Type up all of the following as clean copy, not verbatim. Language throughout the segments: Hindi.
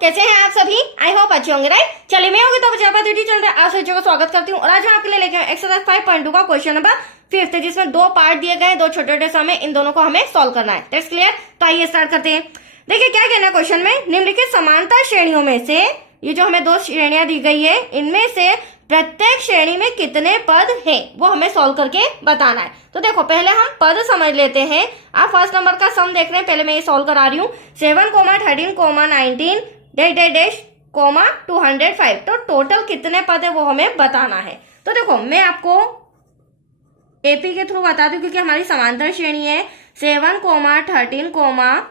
कैसे हैं आप सभी? आई होप अच्छे होंगे, राइट। चलिए मैं होगी तो प्रजापति ड्यूटी चल रहा है, आप सभी को स्वागत करती हूँ। और आज मैं आपके लिए लेके आऊँ एक्सरसाइज 5.2 का क्वेश्चन नंबर 5, जिसमें दो पार्ट दिए गए, दो छोटे छोटे समय, इन दोनों को हमें सॉल्व करना है। That's clear. तो आइए स्टार्ट करते हैं। देखिए क्या कहना है क्वेश्चन में, निम्नलिखित समांतर श्रेणियों में से, ये जो हमें दो श्रेणियां दी गई है, इनमें से प्रत्येक श्रेणी में कितने पद हैं वो हमें सॉल्व करके बताना है। तो देखो पहले हम पद समझ लेते हैं। आप फर्स्ट नंबर का सम देख रहे हैं, पहले मैं ये सॉल्व करा रही हूँ। 7, 13, 19 डैश डैश डैश, 205। तो टोटल कितने पद है वो हमें बताना है। तो देखो मैं आपको एपी के थ्रू बता दूं, क्योंकि हमारी समांतर श्रेणी है। 7, 13,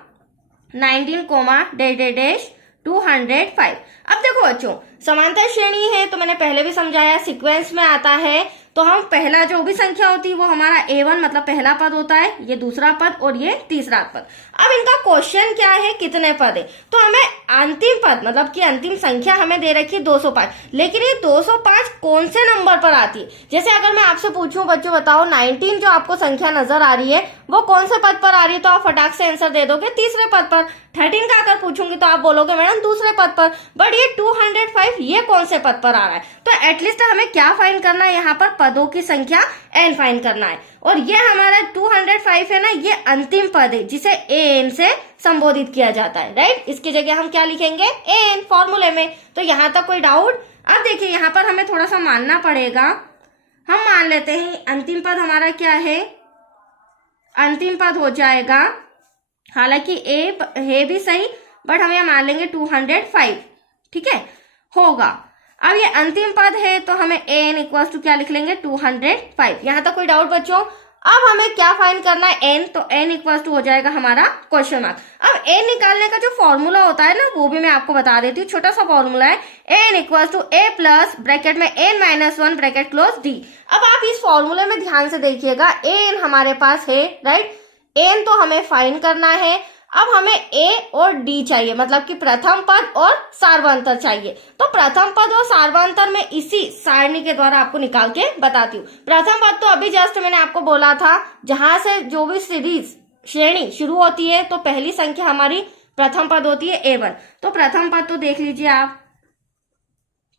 19 डैश डैश डैश 205। अब देखो बच्चों, समांतर श्रेणी है तो मैंने पहले भी समझाया, सीक्वेंस में आता है। तो हम पहला जो भी संख्या होती है वो हमारा A1 मतलब पहला पद होता है, ये दूसरा पद और ये तीसरा पद। अब इनका क्वेश्चन क्या है, कितने पद है। तो हमें अंतिम पद मतलब कि अंतिम संख्या हमें दे रखी है 205, लेकिन ये 205 कौन से नंबर पर आती है। जैसे अगर मैं आपसे पूछूं बच्चों बताओ 19 जो आपको संख्या नजर आ रही है वो कौन से पद पर आ रही है, तो आप फटाक से आंसर दे दोगे तीसरे पद पर। 13 का अगर पूछूंगी तो आप बोलोगे मैडम दूसरे पद पर। बट ये 205 ये कौन से पद पर आ रहा है। तो एटलीस्ट हमें क्या फाइंड करना है, यहाँ पर पदों की संख्या n फाइंड करना है। और ये हमारा 205 है ना, ये अंतिम पद है जिसे an से संबोधित किया जाता है, राइट। इसकी जगह हम क्या लिखेंगे, an फॉर्मूले में। तो यहाँ तक कोई डाउट। अब देखिए यहाँ पर हमें थोड़ा सा मानना पड़ेगा। हम मान लेते हैं अंतिम पद हमारा क्या है, अंतिम पद हो जाएगा, हालांकि ए है भी सही बट हम यहाँ मान लेंगे 205, ठीक है, होगा। अब ये अंतिम पद है तो हमें an इक्वल टू क्या लिख लेंगे, 205। यहाँ तक कोई डाउट बच्चों। अब हमें क्या फाइंड करना है, n। तो n इक्वल टू हो जाएगा हमारा क्वेश्चन मार्क। अब n निकालने का जो फॉर्मूला होता है ना, वो भी मैं आपको बता देती हूँ। छोटा सा फॉर्मूला है, n equal to a plus bracket में n-1 ब्रैकेट क्लोज d। अब आप इस फॉर्मूले में ध्यान से देखिएगा, an हमारे पास है, राइट। n तो हमें फाइंड करना है। अब हमें a और d चाहिए, मतलब कि प्रथम पद और सार्वंतर चाहिए। तो प्रथम पद और सार्वंतर में इसी सारणी के द्वारा आपको निकाल के बताती हूँ। प्रथम पद तो अभी जस्ट मैंने आपको बोला था, जहां से जो भी सीरीज श्रेणी शुरू होती है तो पहली संख्या हमारी प्रथम पद होती है A1। तो प्रथम पद तो देख लीजिए आप,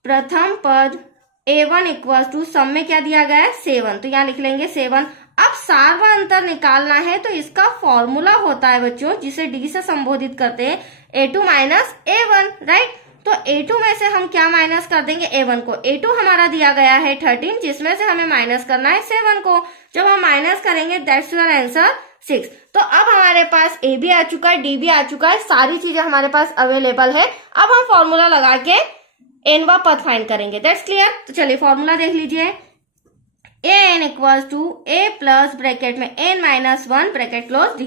प्रथम पद A1 इक्वल टू सम में क्या दिया गया है, 7। तो यहाँ लिख लेंगे 7। अब सार्वंतर निकालना है तो इसका फॉर्मूला होता है बच्चों, जिसे डी से संबोधित करते हैं, A2 माइनस A1, राइट। तो A2 में से हम क्या माइनस कर देंगे, A1 को। A2 हमारा दिया गया है 13, जिसमें से हमें माइनस करना है 7 को। जब हम माइनस करेंगे दैट्स योर आंसर 6। तो अब हमारे पास A भी आ चुका है, D भी आ चुका है, सारी चीजें हमारे पास अवेलेबल है। अब हम फॉर्मूला लगा के n पद फाइंड करेंगे। That's clear. तो चलिए फॉर्मूला देख लीजिए, an equal to a plus bracket में n-1 bracket close d।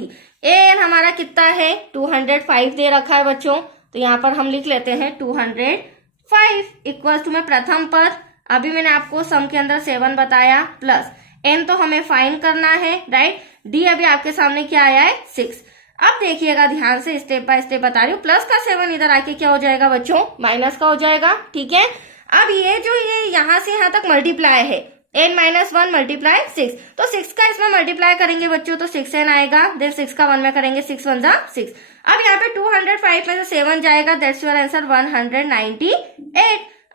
an हमारा कितना है, 205 दे रखा है बच्चों। तो यहाँ पर हम लिख लेते हैं 205 इक्वल टू में प्रथम पद, अभी मैंने आपको सम के अंदर 7 बताया, प्लस n तो हमें फाइंड करना है, राइट। d अभी आपके सामने क्या आया है, 6। अब देखिएगा ध्यान से, स्टेप बाय स्टेप बता रही हूँ। प्लस का 7 इधर आके क्या हो जाएगा बच्चों, माइनस का हो जाएगा, ठीक है। अब ये जो ये यहाँ से यहाँ तक मल्टीप्लाई है, n-1 मल्टीप्लाई 6। तो 6 का इसमें मल्टीप्लाई करेंगे बच्चों तो 6n आएगा, देन 6 का 1 में करेंगे 6 1 जा 6। अब यहाँ पे 205 में से 7 जाएगा, दैट्स योर आंसर 198।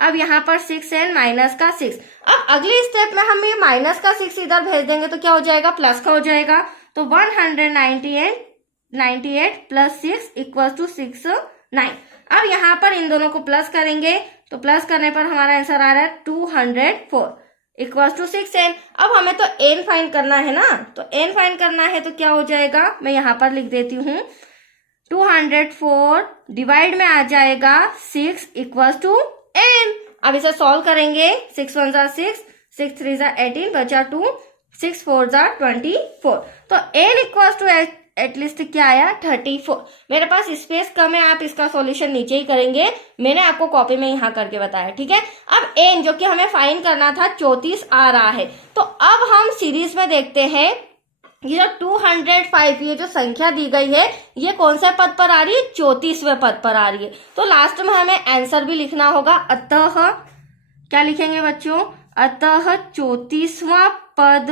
अब यहाँ पर 6n माइनस का 6। अब अगले स्टेप में हम ये माइनस का 6 इधर भेज देंगे तो क्या हो जाएगा, प्लस का हो जाएगा। तो 198 प्लस 6 इक्वल टू 69। अब यहाँ पर इन दोनों को प्लस करेंगे तो प्लस करने पर हमारा आंसर आ रहा है 204 इक्वल टू 6n। अब हमें तो n फाइंड करना है ना, तो n फाइंड करना है तो क्या हो जाएगा, मैं यहाँ पर लिख देती हूँ, 204 डिवाइड में आ जाएगा 6 इक्वल टू n। अब इसे सॉल्व करेंगे, 6 1 जा 6, 6 3 जा 18, बचा 2, 6 4 जा 24। तो n इक्वल टू एटलीस्ट क्या आया, 34। मेरे पास स्पेस कम है, आप इसका सॉल्यूशन नीचे ही करेंगे, मैंने आपको कॉपी में यहाँ करके बताया, ठीक है। अब n जो कि हमें फाइंड करना था 34 आ रहा है। तो अब हम सीरीज में देखते हैं, ये जो 205 ये जो संख्या दी गई है ये कौन से पद पर आ रही है, 34वें पद पर आ रही है। तो लास्ट में हमें आंसर भी लिखना होगा, अतः क्या लिखेंगे बच्चों, अतः 34वां पद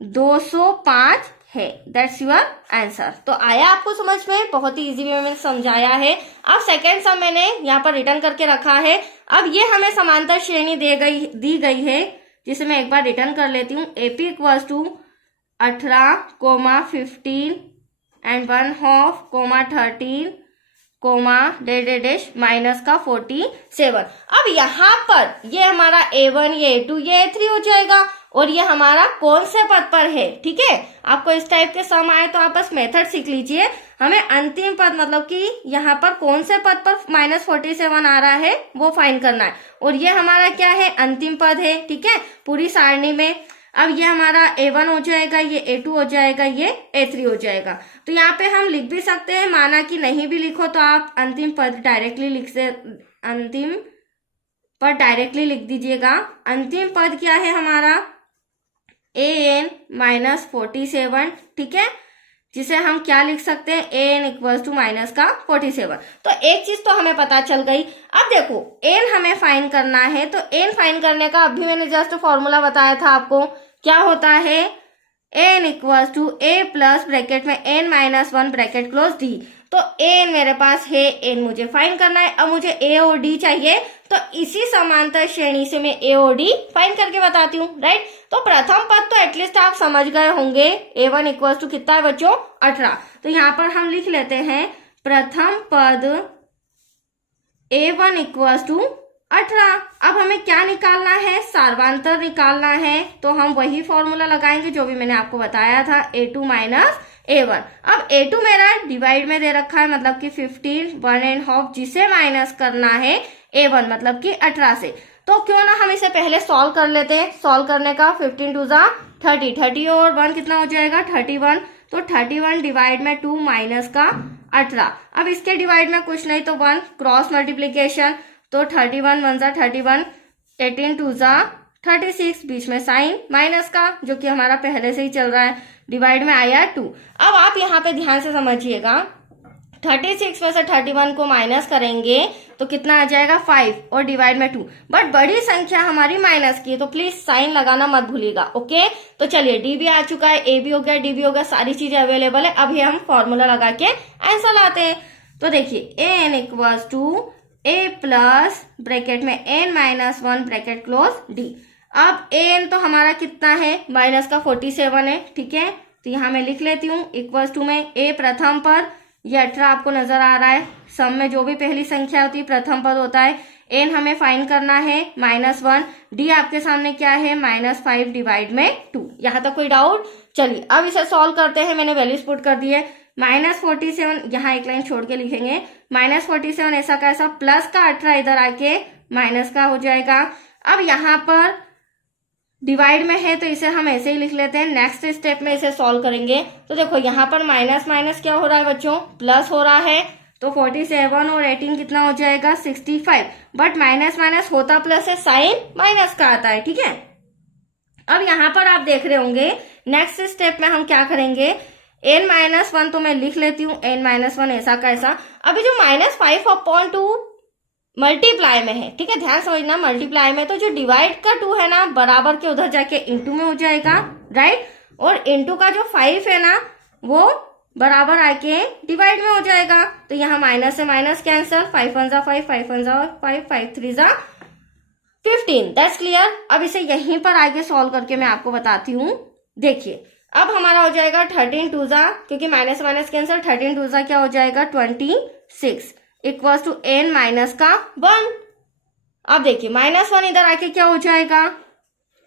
205 है। That's your answer. तो आया आपको समझ में? बहुत ही इजी वे में समझाया है। अब सेकेंड सम मैंने यहाँ पर रिटर्न करके रखा है। अब ये हमें समांतर श्रेणी दी गई है, जिसे मैं एक बार रिटर्न कर लेती हूँ। AP equals to 18, 15 and 1/2, 13, minus का 47। अब यहाँ पर ये हमारा A1, ये A2, ये A3 हो जाएगा, और ये हमारा कौन से पद पर है। ठीक है, आपको इस टाइप के सम आए तो आप बस मेथड सीख लीजिए। हमें अंतिम पद मतलब कि यहाँ पर कौन से पद पर -47 आ रहा है वो फाइंड करना है, और ये हमारा क्या है, अंतिम पद है। ठीक है, पूरी सारणी में। अब ये हमारा A1 हो जाएगा, ये A2 हो जाएगा, ये A3 हो जाएगा। तो यहाँ पे हम लिख भी सकते हैं, माना कि नहीं भी लिखो तो आप अंतिम पद डायरेक्टली लिख दीजिएगा। अंतिम पद क्या है हमारा, AN -47। ठीक है, जिसे हम क्या लिख सकते हैं, AN इक्वल्स टू माइनस का 47। तो एक चीज तो हमें पता चल गई। अब देखो N हमें फाइंड करना है, तो N फाइंड करने का अभी मैंने जस्ट फॉर्मूला बताया था आपको। क्या होता है, N equals to A plus bracket में N -1 ब्रैकेट क्लोज D। तो N मेरे पास है, N मुझे फाइंड करना है। अब मुझे A और D चाहिए, तो इसी समांतर श्रेणी से मैं A और D फाइंड करके बताती हूँ। राइट, तो प्रथम पद तो एटलीस्ट आप समझ गए होंगे। A1 इक्वल्स टू कितना है बच्चों, 18। तो यहाँ पर हम लिख लेते हैं प्रथम पद A1 इक्वल्स टू 18। अब हमें क्या निकालना है, सार्वांतर निकालना है। तो हम वही फॉर्मूला लगाएंगे जो भी मैंने आपको बताया था, A2 माइनस A1। अब A2 मेरा डिवाइड में दे रखा है, मतलब कि 15, 1/2, जिसे माइनस करना है A1 मतलब कि 18 से। तो क्यों ना हम इसे पहले सॉल्व कर लेते हैं। सॉल्व करने का 15 2 जा 30, 30 और 1 कितना हो जाएगा, 31। तो 31 डिवाइड में 2 माइनस का 18। अब इसके डिवाइड में कुछ नहीं तो 1, क्रॉस मल्टीप्लीकेशन। तो 31 1 जा 31, 18 2 जा 36, बीच में साइन माइनस का, जो कि हमारा पहले से ही चल रहा है। डिवाइड में आया 2। अब आप यहाँ पे ध्यान से समझिएगा, 36 में से 31 को माइनस करेंगे तो कितना आ जाएगा, 5, और डिवाइड में 2। बट बड़ी संख्या हमारी माइनस की है, तो प्लीज साइन लगाना मत भूलिएगा। ओके, तो चलिए D भी आ चुका है, A भी हो गया, D भी हो गया, सारी चीजें अवेलेबल है। अब ये हम फॉर्मूला लगा के आंसर लाते हैं। तो देखिए AN equals to A plus bracket में N -1 ब्रैकेट क्लोज D। अब AN तो हमारा कितना है, माइनस का 47 है। ठीक है, तो यहाँ मैं लिख लेती हूँ इक्वल्स टू में A प्रथम पद, ये 18 आपको नजर आ रहा है। सम में जो भी पहली संख्या होती है प्रथम पद होता है। N हमें फाइंड करना है -1, D आपके सामने क्या है, -5 डिवाइड में 2। यहाँ तक कोई डाउट? चलिए अब इसे सॉल्व करते हैं। मैंने वैल्यूज पुट कर दी है। -47 यहाँ एक लाइन छोड़ के लिखेंगे, -47 ऐसा का ऐसा, प्लस का 18 इधर आके माइनस का हो जाएगा। अब यहाँ पर डिवाइड में है तो इसे हम ऐसे ही लिख लेते हैं। नेक्स्ट स्टेप में इसे सॉल्व करेंगे। तो देखो यहाँ पर माइनस माइनस क्या हो रहा है बच्चों, प्लस हो रहा है। तो 47 और 18 कितना हो जाएगा, 65। बट माइनस माइनस होता प्लस है, साइन माइनस का आता है। ठीक है, अब यहाँ पर आप देख रहे होंगे नेक्स्ट स्टेप में हम क्या करेंगे, N-1 तो मैं लिख लेती हूँ, N-1 ऐसा का ऐसा। अभी जो -5/2 मल्टीप्लाई में है, ठीक है, ध्यान समझना, मल्टीप्लाई में तो जो डिवाइड का 2 है ना, बराबर के उधर जाके इंटू में हो जाएगा। राइट, और इंटू का जो 5 है ना, वो बराबर आके डिवाइड में हो जाएगा। तो यहाँ माइनस से माइनस कैंसल, 5 1 जा 5, 5 1 जा 5, 5 3 जा 15। That's clear. अब इसे यहीं पर आगे सॉल्व करके मैं आपको बताती हूँ। देखिए अब हमारा हो जाएगा 13 2 जा, क्योंकि माइनस माइनस कैंसल, 13 2 जा क्या हो जाएगा, 26 इक्वल्स टू N माइनस का 1। अब देखिए -1 इधर आके क्या हो जाएगा,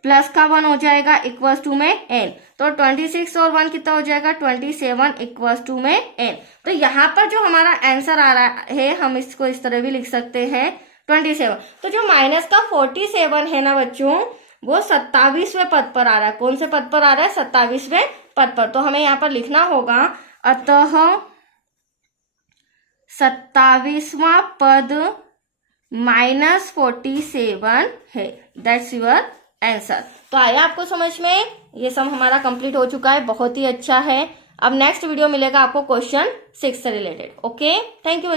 प्लस का 1 हो जाएगा, इक्वल्स टू में N। तो 26 और 1 कितना हो जाएगा, 27 इक्वल्स टू में N। तो यहाँ पर जो हमारा आंसर आ रहा है, हम इसको इस तरह भी लिख सकते हैं 27। तो जो माइनस का 47 है ना बच्चों, वो 27वें पद पर आ रहा है। कौन से पद पर आ रहा है, 27वें पद पर। तो हमें यहाँ पर लिखना होगा, अतः 27वां पद -47 है। That's your answer. तो आया आपको समझ में? ये सब हमारा कंप्लीट हो चुका है, बहुत ही अच्छा है। अब नेक्स्ट वीडियो मिलेगा आपको क्वेश्चन 6 से रिलेटेड। Okay, thank you.